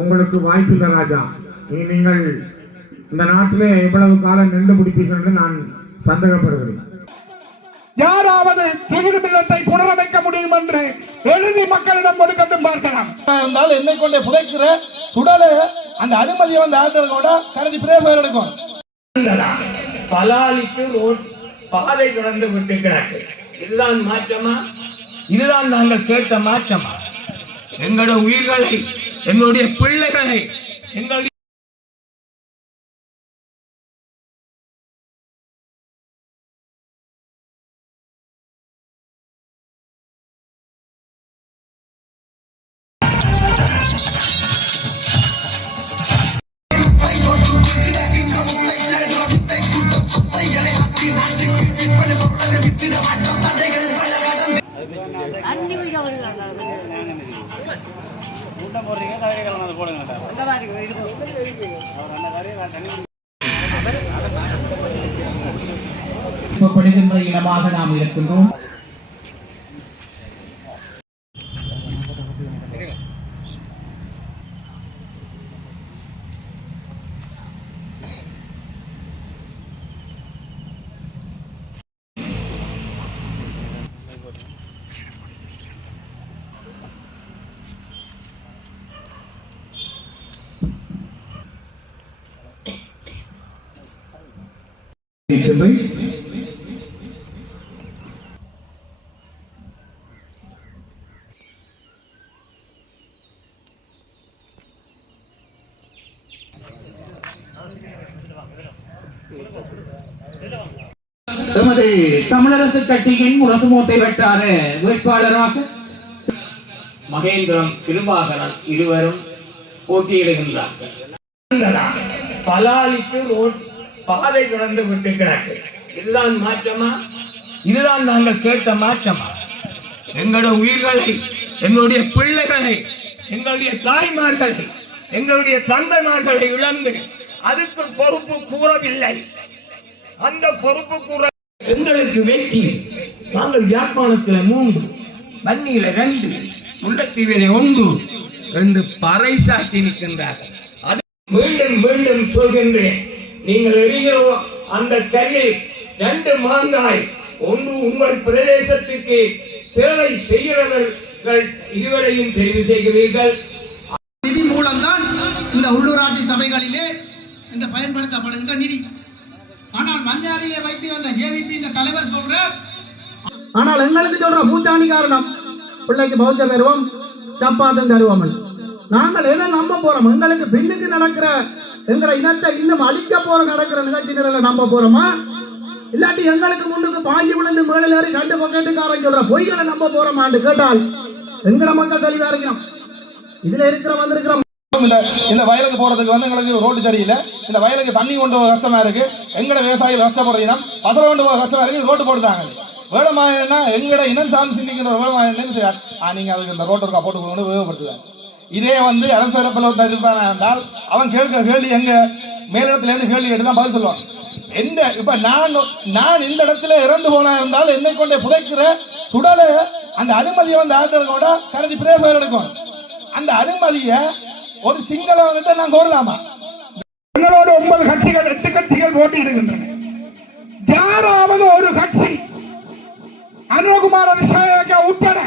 உங்களுக்கு வாய்ப்பில்லை ராஜா. நீங்கள் இந்த நாட்டிலே எவ்வளவு காலம் நின்று பிடிப்பீர்கள் என்று நான் சந்தேகப்படுகிறேன். யாராவது துகிர் பில்லத்தை புனரமைக்க முடியும் என்று எழுதி மக்களிடம் கொடுக்கட்டும் பார்க்கலாம். இருந்தாலும் என்னை கொண்டே புதைக்கிற சுடல அந்த அனுமதியை வந்து ஆத்திரங்கோட கருதி பிரேசம் எடுக்கும். பலாலிக்கு ரோட் பாதை திறந்து விட்டு கிடக்கு. இதுதான் மாற்றமா? இதுதான் நாங்கள் கேட்ட மாற்றமா? எங்களுடைய உயிர்களை எங்களுடைய பிள்ளைகளை எங்களுடைய அவர் அந்த வரையும் நான் தண்ணி படுகின்ற இனமாக நாம் இருக்கின்றோம். எமது தமிழரசு கட்சியின் முரசுமூட்டை வெட்டார வேட்பாளராக மகேந்திரம் கிருபாகரன் இருவரும் போட்டியிடுகின்றார்கள். பலாலிக்கு ரோட் பாதை தொடர்ந்து விட்டு கிடக்கு. இதுதான் மாற்றமா? இதுதான் நாங்கள் கேட்ட மாற்றமா? எங்களுடைய உயிர்களை எங்களுடைய பிள்ளைகளை எங்களுடைய தாய்மார்களை எங்களுடைய தந்தைமார்களை இழந்து அதுக்கு பொறுப்பு கூறவில்லை. அந்த பொறுப்பு கூற எங்களுக்கு வெற்றி. நாங்கள் யாழ்ப்பாணத்தில் மூன்று வன்னியில ரெண்டு முல்லைத்தீவிலே ஒன்று என்று பறைசாற்றி நிற்கின்றார்கள். அது மீண்டும் மீண்டும் சொல்கின்றேன். நீங்கள் எறிகிற அந்த கல்லில் ரெண்டு மாங்காய் ஒன்று உங்கள் பிரதேசத்துக்கு சேவை செய்கிறவர்கள் இருவரையும் தெரிவு செய்கிறீர்கள். நிதி மூலம்தான் இந்த உள்ளூராட்சி சபைகளிலே இந்த பயன்படுத்தப்படுகின்ற நிதி. ஆனால் மஞ்சாரிலே வைத்து வந்த ஜேவிபி இந்த தலைவர் சொல்றார் ஆனால் எங்களுக்கு சொல்ற பூச்சாணி காரணம் பிள்ளைக்கு பௌச்சர் தருவோம் சப்பாத்தம் தருவோம் நாங்கள் எதை நம்ப போறோம்? எங்களுக்கு பின்னுக்கு நடக்கிற எங்களை இனத்தை இன்னும் அழிக்க போற நடக்கிற நிகழ்ச்சி நிரலை நம்ப போறோமா? இல்லாட்டி எங்களுக்கு முன்னுக்கு பாஞ்சி விழுந்து மேலே ஏறி ரெண்டு பக்கத்துக்காரன் சொல்ற பொய்களை நம்ப போறோமான்னு கேட்டால் எங்களை மக்கள் தெளிவா இருக்கணும். இதுல இருக்கிற வந்திருக்கிற இல்ல. இந்த வயலுக்கு போறதுக்கு வந்து எங்களுக்கு ரோடு சரியில்லை. இந்த வயலுக்கு தண்ணி கொண்டு போக கஷ்டமா இருக்கு. எங்கட விவசாயிகள் கஷ்டப்படுறீங்க பசங்க கொண்டு போக கஷ்டமா இருக்கு. ரோடு வேலை வேளமாயனா எங்கட இனம் சார்ந்து சிந்திக்கின்ற வேலை வேளமாயன் செய்யார் நீங்க அதுக்கு இந்த ரோட்டு இருக்கா போட்டு கொடுக்கணும் வேகப்படுத்துவாங்க இதே வந்து அரசரப்பில் ஒரு இருப்பானா இருந்தால் அவன் கேட்க கேள்வி எங்க? மேலிடத்திலிருந்து கேள்வி கேட்டு தான் பதில் சொல்லுவான். எந்த இப்ப நான் நான் இந்த இடத்துல இறந்து போனா இருந்தால் என்னை கொண்டே புதைக்கிற சுடலை அந்த அனுமதியை வந்து ஆத்திரங்கோட கருதி பிரேசம் எடுக்கும். அந்த அனுமதியை ஒரு சிங்களவங்கிட்ட நான் கோரலாமா? எங்களோட ஒன்பது கட்சிகள் எட்டு கட்சிகள் போட்டியிடுகின்றன யாராவது ஒரு கட்சி அனுகுமார விசாயக உட்பட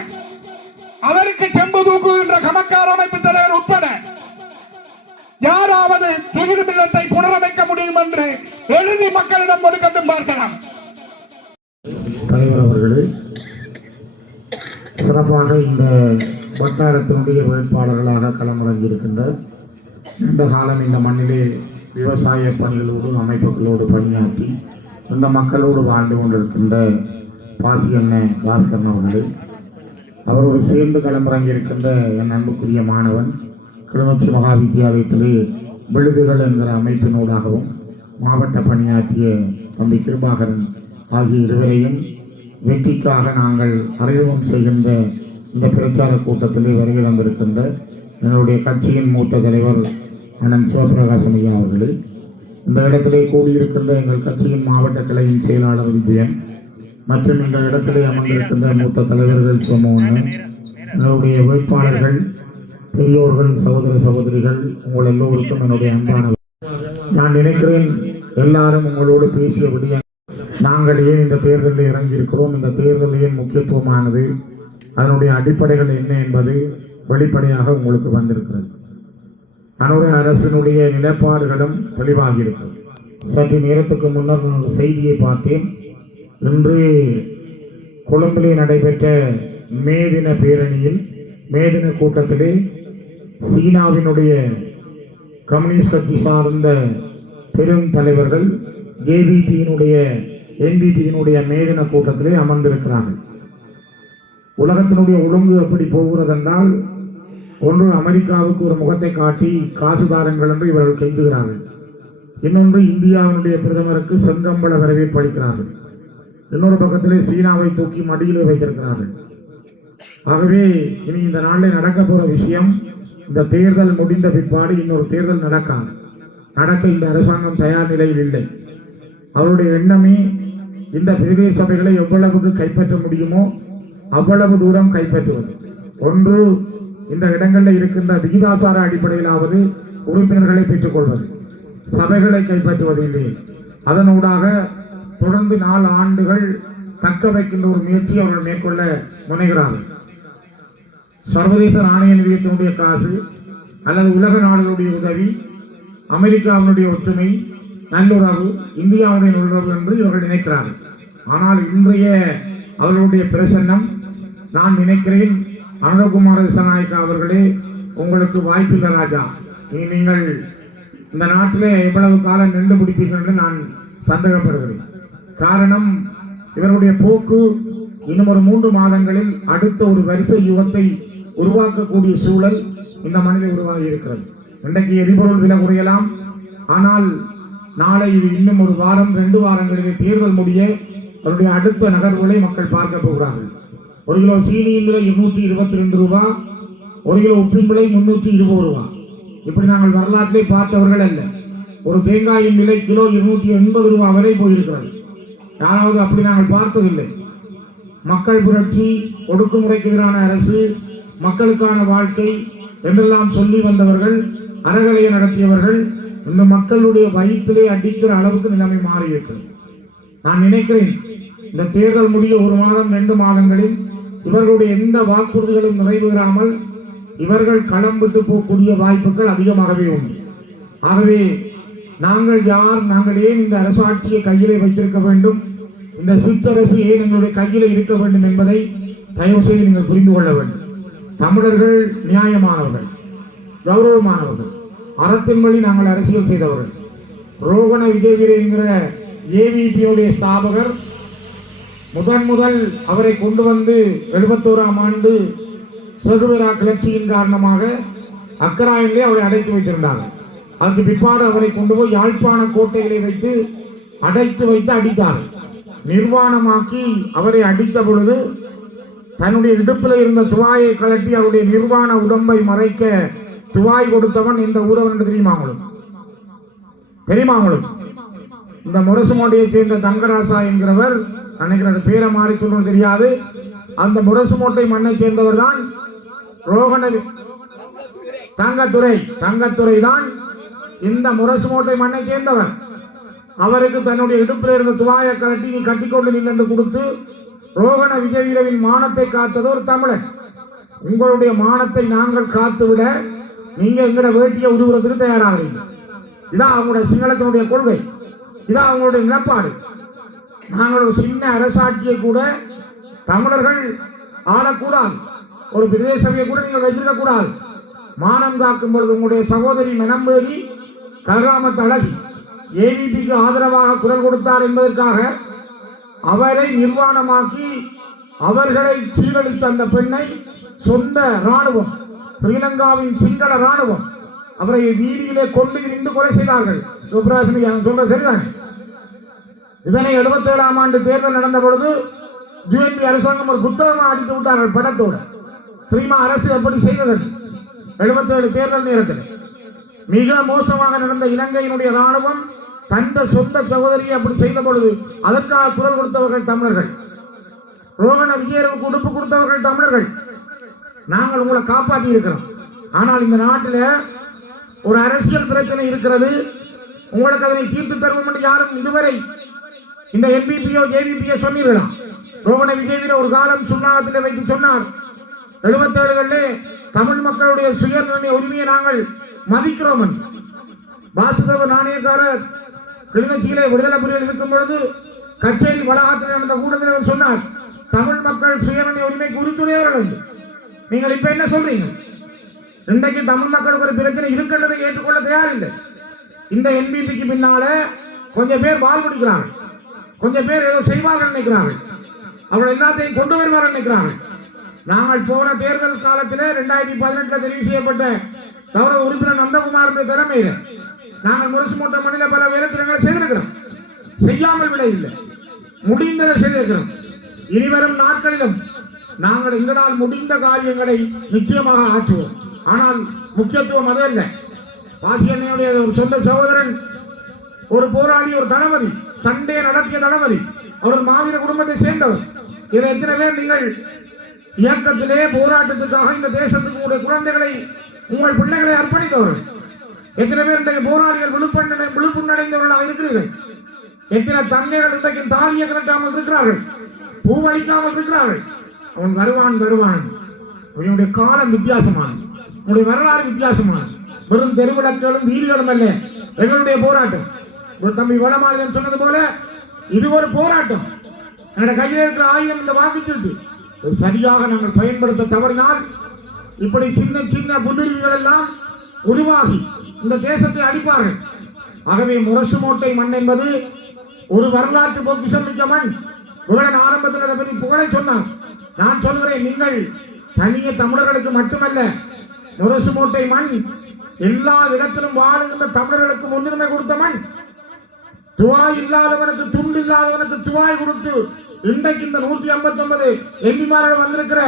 அவருக்கு செம்பு தூக்குகின்ற கமக்கார அமைப்பு தலைவர் உட்பட யாராவது துகிர் பில்லத்தை புனரமைக்க முடியும் என்று எழுதி மக்களிடம் கொடுக்கட்டும் பார்க்கலாம். தலைவர் அவர்களே சிறப்பாக இந்த வட்டாரத்தினுடைய வேட்பாளர்களாக களமிறங்கியிருக்கின்ற நீண்ட காலம் இந்த மண்ணிலே விவசாய பணிகளோடு அமைப்புகளோடு பணியாற்றி இந்த மக்களோடு வாழ்ந்து கொண்டிருக்கின்ற பாசி அண்ணன் பாஸ்கரன் அவர்களே அவரோடு சேர்ந்து களமிறங்கியிருக்கின்ற என் அன்புக்குரிய மாணவன் கிளிநொச்சி மகா வித்தியாலயத்திலே விழுதுகள் என்கிற அமைப்பினூடாகவும் மாவட்ட பணியாற்றிய தம்பி கிருபாகரன் ஆகிய இருவரையும் வெற்றிக்காக நாங்கள் அறிமுகம் செய்கின்ற இந்த பிரச்சார கூட்டத்திலே வருகை தந்திருக்கின்ற எங்களுடைய கட்சியின் மூத்த தலைவர் அண்ணன் சிவபிரகாசம் ஐயா அவர்களே. இந்த இடத்திலே கூடியிருக்கின்ற எங்கள் கட்சியின் மாவட்ட கிளையின் செயலாளர் விஜயன் மற்றும் இந்த இடத்திலே அமர்ந்திருக்கின்ற மூத்த தலைவர்கள் சோமோகன் எங்களுடைய வேட்பாளர்கள் பெரியோர்கள் சகோதர சகோதரிகள் உங்கள் எல்லோருக்கும் என்னுடைய அன்பான நான் நினைக்கிறேன் எல்லாரும் உங்களோடு பேசியபடி நாங்கள் ஏன் இந்த தேர்தலில் இறங்கியிருக்கிறோம்? இந்த தேர்தல் ஏன் முக்கியத்துவமானது? அதனுடைய அடிப்படைகள் என்ன என்பது வெளிப்படையாக உங்களுக்கு வந்திருக்கிறது. நம்முடைய அரசினுடைய நிலைப்பாடுகளும் தெளிவாகி சற்று நேரத்துக்கு முன்னர் நான் ஒரு செய்தியை பார்த்தேன். இன்று கொழும்பிலே நடைபெற்ற மேதின பேரணியில் மேதின கூட்டத்திலே சீனாவினுடைய கம்யூனிஸ்ட் கட்சி சார்ந்த பெரும் தலைவர்கள் ஏபிடியினுடைய என்பிடியினுடைய மேதின கூட்டத்திலே அமர்ந்திருக்கிறார்கள். உலகத்தினுடைய ஒழுங்கு எப்படி போகிறதென்றால் ஒன்று அமெரிக்காவுக்கு ஒரு முகத்தை காட்டி காசுதாரங்கள் என்று இவர்கள் கெஞ்சுகிறார்கள். இன்னொன்று இந்தியாவினுடைய பிரதமருக்கு செங்கம்பள வரவேற்பு அளிக்கிறார்கள். இன்னொரு பக்கத்திலே சீனாவை தூக்கி மடியில் வைத்திருக்கிறார்கள். ஆகவே இனி இந்த நாளில் நடக்க போற விஷயம் இந்த தேர்தல் முடிந்த பிற்பாடு இன்னொரு தேர்தல் நடக்காது. நடக்க இந்த அரசாங்கம் தயார் நிலையில் இல்லை. அவருடைய எண்ணமே இந்த பிரதேச சபைகளை எவ்வளவுக்கு கைப்பற்ற முடியுமோ அவ்வளவு தூரம் கைப்பற்றுவது. ஒன்று இந்த இடங்களில் இருக்கின்ற விகிதாசார அடிப்படையிலாவது உறுப்பினர்களை பெற்றுக்கொள்வது. சபைகளை கைப்பற்றுவது இல்லை. அதனூடாக தொடர்ந்து நாலு ஆண்டுகள் தக்க வைக்கின்ற ஒரு முயற்சி அவர்கள் மேற்கொள்ள முனைகிறார்கள். சர்வதேச நாணய நிதியத்தினுடைய காசு அல்லது உலக நாடுகளுடைய உதவி அமெரிக்காவினுடைய ஒற்றுமை நல்லுறவு இந்தியாவுடைய நல்லுறவு என்று இவர்கள் நினைக்கிறார்கள். ஆனால் இன்றைய அவர்களுடைய பிரசன்னம் நான் நினைக்கிறேன் அனுரகுமார திசநாயக்கா அவர்களே உங்களுக்கு வாய்ப்பில்லை ராஜா. நீங்கள் இந்த நாட்டிலே எவ்வளவு காலம் நின்று பிடிப்பீர்கள் என்று நான் சந்தேகப்படுகிறேன். காரணம் இவருடைய போக்கு இன்னும் ஒரு மூன்று மாதங்களில் அடுத்த ஒரு வரிசை யுகத்தை உருவாக்கக்கூடிய சூழல் இந்த மனிதன் உருவாகி இருக்கிறது இன்றைக்கு எரிபொருள் விலை குறையலாம். ஆனால் நாளை இது இன்னும் ஒரு வாரம் ரெண்டு வாரங்களிலே தேர்தல் முடிய அவருடைய அடுத்த நகர்வுகளை மக்கள் பார்க்க போகிறார்கள். ஒரு கிலோ சீனியின் விலை இருநூற்றி இருபத்தி ரெண்டு ரூபா ஒரு கிலோ உப்பின் விலை முன்னூற்றி இருபது ரூபா. இப்படி நாங்கள் வரலாற்றிலே பார்த்தவர்கள் அல்ல. ஒரு தேங்காயின் விலை கிலோ இருநூற்றி எண்பது ரூபா வரை போயிருக்கிறது. யாராவது அப்படி நாங்கள் பார்த்ததில்லை. மக்கள் புரட்சி ஒடுக்குமுறைக்கு எதிரான அரசு மக்களுக்கான வாழ்க்கை என்றெல்லாம் சொல்லி வந்தவர்கள் அறகலையை நடத்தியவர்கள் இந்த மக்களுடைய வயிற்றிலே அடிக்கிற அளவுக்கு நிலைமை மாறியிருக்கிறது நான் நினைக்கிறேன் இந்த தேர்தல் முடிய ஒரு மாதம் ரெண்டு மாதங்களில் இவர்களுடைய எந்த வாக்குறுதிகளும் நிறைவேறாமல் இவர்கள் களம் விட்டு போகக்கூடிய வாய்ப்புகள் அதிகமாகவே உண்டு. ஆகவே நாங்கள் யார்? நாங்கள் ஏன் இந்த அரசாட்சியை கையிலே வைத்திருக்க வேண்டும்? இந்த சித்தரசு ஏன் எங்களுடைய கையிலே இருக்க வேண்டும் என்பதை தயவு செய்து நீங்கள் புரிந்து கொள்ள வேண்டும். தமிழர்கள் நியாயமானவர்கள் கௌரவமானவர்கள் அறத்தின் வழி நாங்கள் அரசியல் செய்தவர்கள். ரோகண விஜயவீர என்கிற ஏவிபியுடைய ஸ்தாபகர் முதன் முதல் அவரை கொண்டு வந்து எழுபத்தோராம் ஆண்டு சதுவரா கிளர்ச்சியின் காரணமாக அக்கராயிலே அவரை அடைத்து வைத்திருந்தார்கள். அங்கு பிற்பாடு அவரை கொண்டு போய் யாழ்ப்பாண கோட்டைகளை வைத்து அடைத்து வைத்து அடித்தார். நிர்வாணமாக்கி அவரை அடித்த பொழுது தன்னுடைய இடுப்பில் இருந்த துவாயை கலட்டி அவருடைய நிர்வாண உடம்பை மறைக்க துவாய் கொடுத்தவன் இந்த ஊரவன் என்று தெரியுமா உங்களுக்கு? தெரியுமா உங்களுக்கு? இந்த முரசுமோட்டையைச் சேர்ந்த தங்கராசா என்கிறவர் நினைக்கிற பேரை மாறி சொல்லணும் தெரியாது. அந்த முரசுமோட்டை மண்ணை சேர்ந்தவர் தான் ரோகண தங்கத்துறை தங்கத்துறை தான் இந்த முரசுமோட்டை மண்ணை சேர்ந்தவன். அவருக்கு தன்னுடைய இடுப்பில் இருந்த துவாயை கலட்டி நீ கட்டிக்கொண்டு நில் என்று கொடுத்து ரோகண விஜயவீரவின் மானத்தை காத்தது ஒரு தமிழன். உங்களுடைய மானத்தை நாங்கள் காத்துவிட நீங்க எங்கட வேட்டியை உருவுறதுக்கு தயாராகிறீங்க இதான் அவங்களுடைய சிங்களத்தினுடைய கொள்கை. இதான் அவங்களுடைய நிலப்பாடு. நாங்கள் ஒரு சின்ன அரசாட்சியை கூட தமிழர்கள் ஆளக்கூடாது. ஒரு பிரதேச சபையை கூட நீங்கள் வைத்திருக்க கூடாது மானம் காக்கும் பொழுது உங்களுடைய சகோதரி மெனம்பேரி கருராமத் அழகி ஏவிபிக்கு ஆதரவாக குரல் கொடுத்தார் என்பதற்காக அவரை நிர்வாணமாக்கி அவர்களை சீரழித்த அந்த பெண்ணை சொந்த ராணுவம் ஸ்ரீலங்காவின் சிங்கள ராணுவம் அவரை வீதியிலே கொண்டு இருந்து கொலை செய்தார்கள். சுப்ராசமி சொல்ற சரிதான். இதனை எழுபத்தி ஏழாம் ஆண்டு தேர்தல் நடந்த பொழுது யுஎன்பி அரசாங்கம் ஒரு புத்தகமாக அடித்து விட்டார்கள் படத்தோடு. ஸ்ரீமா அரசு எப்படி செய்தது? 77 தேர்தல் நேரத்தில். மிக மோசமாக நடந்த இலங்கையினுடைய ராணுவம் தந்த சொந்த சகோதரியை அப்படி செய்த பொழுது அதற்காக குரல் கொடுத்தவர்கள் தமிழர்கள். ரோகண விஜயருக்கு உடுப்பு கொடுத்தவர்கள் தமிழர்கள். நாங்கள் உங்களை காப்பாற்றி இருக்கிறோம். ஆனால் இந்த நாட்டில் ஒரு அரசியல் பிரச்சனை இருக்கிறது. உங்களுக்கு அதனை தீர்த்து தருவோம் என்று யாரும் இதுவரை இந்த என்பிபியோ ஜேவிபியோ சொன்னீர்களா? ரோகண விஜயவீர ஒரு காலம் சுண்ணாகத்தில் வைத்து சொன்னார். எழுபத்தேழுகளிலே தமிழ் மக்களுடைய சுயநிர்ணய உரிமையை நாங்கள் மதிக்கிறோமன் வாசுதேவ நாணயக்காரர் கிளிநொச்சியிலே விடுதலை புலிகள் இருக்கும் பொழுது கச்சேரி வளாகத்தில் நடந்த கூட்டத்தில் அவர் சொன்னார் தமிழ் மக்கள் சுயநிலை உரிமைக்கு உறுத்துடையவர்கள் நீங்கள் இப்ப என்ன சொல்றீங்க? இன்றைக்கு தமிழ் மக்களுக்கு ஒரு பிரச்சனை இருக்கின்றதை ஏற்றுக்கொள்ள தயாரில்லை. இந்த என்பிபிக்கு பின்னால கொஞ்சம் பேர் பால் குடிக்கிறாங்க கொஞ்சம் பேர் ஏதோ செய்வார்கள் நினைக்கிறாங்க அவர்கள் எல்லாத்தையும் கொண்டு வருவார்கள் நினைக்கிறாங்க நாங்கள் போன தேர்தல் காலத்தில் ரெண்டாயிரத்தி பதினெட்டுல தெரிவு செய்யப்பட்ட கௌரவ உறுப்பினர் நந்தகுமார் திறமையில நாங்கள் முரசு மூட்டை மணியில பல வேலைத்திறங்களை செய்திருக்கிறோம். செய்யாமல் விட இல்லை. முடிந்ததை செய்திருக்கிறோம். இனிவரும் நாட்களிலும் நாங்கள் எங்களால் முடிந்த காரியங்களை நிச்சயமாக ஆற்றுவோம். ஆனால் முக்கியத்துவம் அது அல்ல. வாசியண்ணையுடைய ஒரு சொந்த சகோதரன் ஒரு போராளி ஒரு தளபதி சண்டே நடத்திய தளபதி அவர் மாவீர குடும்பத்தை சேர்ந்தவர். இதை எத்தனை பேர் நீங்கள் இயக்கத்திலே போராட்டத்துக்காக இந்த தேசத்துக்கு உடைய குழந்தைகளை உங்கள் பிள்ளைகளை அர்ப்பணித்தவர்கள். எத்தனை பேர் இன்றைக்கு போராளிகள் விழுப்பண்ண விழுப்புண்ணடைந்தவர்களாக இருக்கிறீர்கள்? எத்தனை தங்கைகள் இன்றைக்கு தாலியை கலட்டாமல் இருக்கிறார்கள்? பூவளிக்காமல் இருக்கிறார்கள்? அவன் வருவான் வருவான். அவனுடைய காலம் வித்தியாசமானது. உன்னுடைய வரலாறு வித்தியாசமானது. வெறும் தெருவிளக்குகளும் வீதிகளும் அல்ல. எங்களுடைய போராட்டம். ஒரு தம்பி வளமாளிதன் சொன்னது போல இது ஒரு போராட்டம். என்னோட கையில் இருக்கிற ஆயுதம் இந்த வாக்குச்சீட்டு. இது சரியாக நாங்கள் பயன்படுத்த தவறினால் இப்படி சின்ன சின்ன புல்லுரிமைகள் எல்லாம் உருவாகி இந்த தேசத்தை அழிப்பார்கள். ஆகவே முரசு மூட்டை மண் என்பது ஒரு வரலாற்று பொக்கிஷம் மிக்க மண். புகழன் ஆரம்பத்தில் அதை பற்றி புகழை சொன்னான் நான் சொல்கிறேன் நீங்கள் தனிய தமிழர்களுக்கு மட்டுமல்ல முரசு மூட்டை மண் எல்லா இடத்திலும் வாழுகின்ற தமிழர்களுக்கு முன்னுரிமை கொடுத்த மண். துவாய் இல்லாதவனுக்கு துண்டு இல்லாதவனுக்கு துவாய் கொடுத்து இன்றைக்கு இந்த நூற்றி ஐம்பத்தி ஒன்பது எம்பிமாரோட வந்திருக்கிற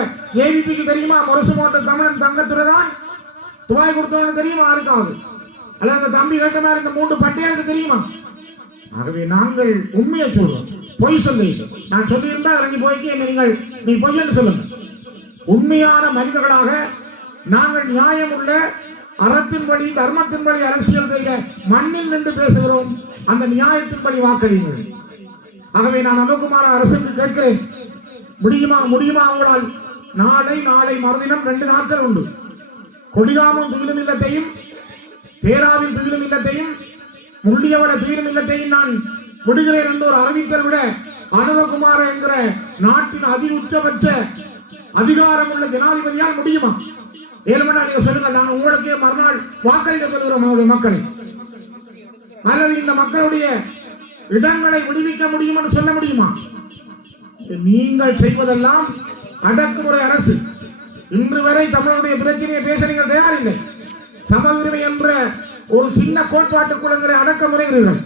ஏபிபிக்கு தெரியுமா? முரசு மூட்டை தமிழன் தங்கத்துறை தான். துவாய் கொடுத்தவனுக்கு தெரியுமா? யாருக்காவது அல்ல அந்த தம்பி கேட்ட மாதிரி இந்த மூன்று பட்டியலுக்கு தெரியுமா? ஆகவே நாங்கள் உண்மையை சொல்றோம். பொய் சொல்லி. நான் சொல்லியிருந்தா இறங்கி போய்க்கு. என்ன நீங்கள் நீ பொய்யன்னு சொல்லுங்க. உண்மையான மனிதர்களாக நாங்கள் நியாயமுள்ள அறத்தின்படி தர்மத்தின்படி அரசியல் செய்த மண்ணில் நின்று பேசுகிறோம். அந்த நியாயத்தின்படி வாக்களியுங்கள். ஆகவே நான் அனுகுமார அரசுக்கு கேட்கிறேன். முடியுமா முடியுமா அவங்களால் நாளை நாளை மறுதினம் ரெண்டு நாட்கள் உண்டு. கொடிகாமம் துயிலும் இல்லத்தையும் தேராவில் துயிலும் இல்லத்தையும் முள்ளியவள துயிலும் இல்லத்தையும் நான் விடுகிறேன் என்று ஒரு அறிவித்தல் விட அனுபகுமார என்கிற நாட்டின் அதி உச்சபட்ச அதிகாரம் உள்ள ஜனாதிபதியால் முடியுமா? ஏழுமண்டா நீங்க சொல்லுங்க. நான் உங்களுக்கே மறுநாள் வாக்களிக்க சொல்கிறோம் அவருடைய மக்களை. அல்லது இந்த மக்களுடைய இடங்களை விடுவிக்க முடியும் என்று சொல்ல முடியுமா? நீங்கள் செய்வதெல்லாம் அடக்குமுறை அரசு. இன்று வரை தமிழருடைய பிரச்சனையை பேச நீங்கள் தயாரில்லை. சம உரிமை என்ற ஒரு சின்ன கோட்பாட்டு குளங்களை அடக்க முறைகிறீர்கள்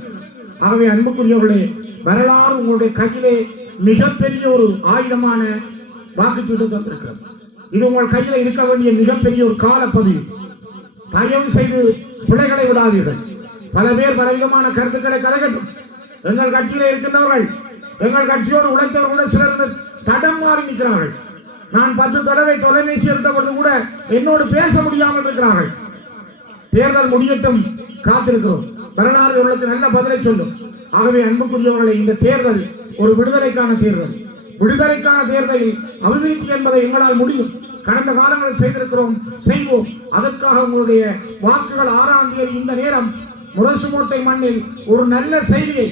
ஆகவே அன்புக்குரியவர்களே வரலாறு உங்களுடைய கையிலே மிகப்பெரிய ஒரு ஆயுதமான வாக்குச்சீட்டு தந்திருக்கிறது. இது உங்கள் கையில் இருக்க வேண்டிய மிகப்பெரிய ஒரு காலப்பதிவு. தயவு செய்து பிழைகளை விடாதீர்கள். பல பேர் பலவிதமான கருத்துக்களை கலகட்டும். எங்கள் கட்சியில இருக்கின்றவர்கள் எங்கள் கட்சியோடு உழைத்தவர்கள் சிலர் தடம் மாறி நிற்கிறார்கள். நான் பத்து தடவை தொலைபேசி எடுத்த பொழுது கூட என்னோடு பேச முடியாமல் இருக்கிறார்கள். தேர்தல் முடியட்டும் காத்திருக்கிறோம். வரலாறு உள்ளது நல்ல பதிலை சொல்லும்? ஆகவே அன்புக்குரியவர்களை இந்த தேர்தல் ஒரு விடுதலைக்கான தேர்தல். விடுதலைக்கான தேர்தலில் அபிவிருத்தி என்பதை எங்களால் முடியும். கடந்த காலங்களில் செய்திருக்கிறோம் செய்வோம். அதற்காக உங்களுடைய வாக்குகள் ஆறாம் தேதி இந்த நேரம் முரசுமோட்டை மண்ணில் ஒரு நல்ல செய்தியை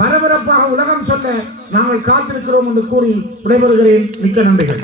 பரபரப்பாக உலகம் சொல்ல நாங்கள் காத்திருக்கிறோம் என்று கூறி விடைபெறுகிறேன். மிக்க நன்றிகள்.